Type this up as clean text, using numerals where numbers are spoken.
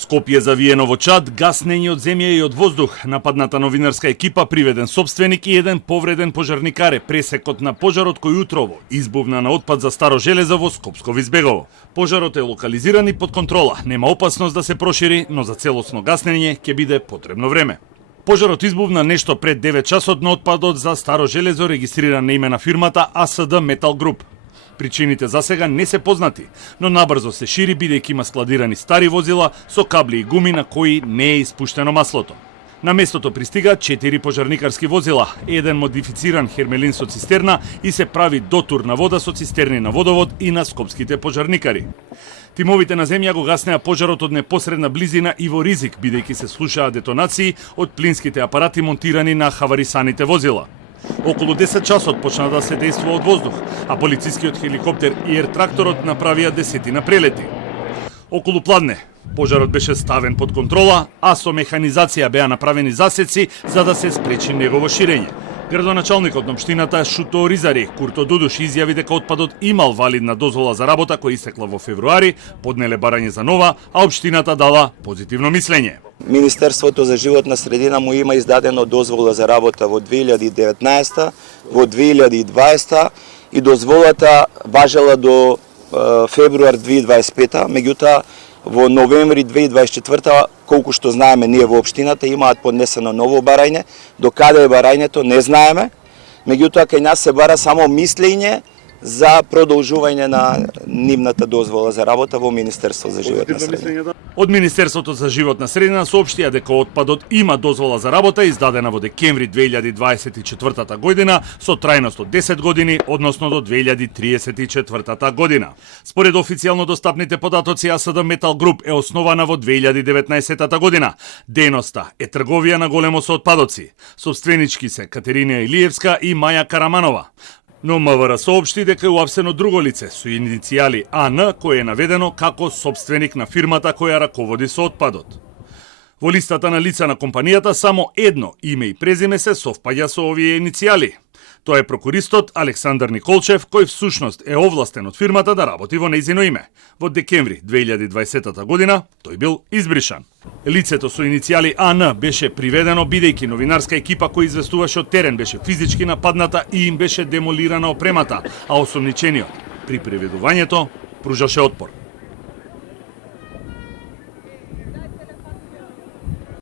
Скопје завиено во чад, гаснење од земја и од воздух. Нападната новинарска екипа, приведен собственик и еден повреден пожарникар е пресекот на пожарот кој утрово избувна на отпад за старо железо во Скопско Визбегово. Пожарот е локализиран и под контрола. Нема опасност да се прошири, но за целосно гаснење ќе биде потребно време. Пожарот избувна нешто пред 9 часот на отпадот за старо железо регистриран на име на фирмата АСД Метал Груп. Причините за сега не се познати, но набрзо се шири бидејќи има складирани стари возила со кабли и гуми на кои не е испуштено маслото. На местото пристига 4 пожарникарски возила, еден модифициран хермелин со цистерна и се прави дотур на вода со цистерни на водовод и на скопските пожарникари. Тимовите на земја го гаснеа пожарот од непосредна близина и во ризик, бидејќи се слушаа детонации од плинските апарати монтирани на хаварисаните возила. Околу 10 часот почна да се дејства од воздух, а полицискиот хеликоптер и ертракторот направија десетина прелети. Околу пладне, пожарот беше ставен под контрола, а со механизација беа направени засеци за да се спречи негово ширење. Градоначалникот на општината Шуто Ризари Курто Дудуш изјави дека отпадот имал валидна дозвола за работа која истекла во февруари, поднеле барање за нова, а општината дала позитивно мислење. Министерството за животна средина му има издадено дозвола за работа во 2019, во 2020 и дозволата важела до февруар 2025, меѓутоа во новември 2024, колку што знаеме ние во општината, имаат поднесено ново барање. До каде е барањето не знаеме, меѓутоа кај нас се бара само мислење за продолжување на нивната дозвола за работа во Министерство за животна средина. Од Министерството за животна средина соопштија дека отпадот има дозвола за работа издадена во декември 2024 година со трајност од 10 години, односно до 2034 година. Според официјално достапните податоци, АСД Метал Груп е основана во 2019 година. Дејноста е трговија на големо со отпадоци. Собственички се Катерина Илиевска и Маја Караманова. Но МВР соопшти дека е уапсено друго лице со иницијали АН, кој е наведено како собственик на фирмата која раководи со отпадот. Во листата на лица на компанијата само едно име и презиме се совпаѓа со овие иницијали. Тоа е прокуристот Александар Николчев, кој всушност е овластен од фирмата да работи во нејзино име. Во декември 2020 година тој бил избришан. Лицето со иницијали АН беше приведено бидејќи новинарска екипа која известуваше од терен беше физички нападната и им беше демолирана опремата, а осомничениот при приведувањето пружаше отпор.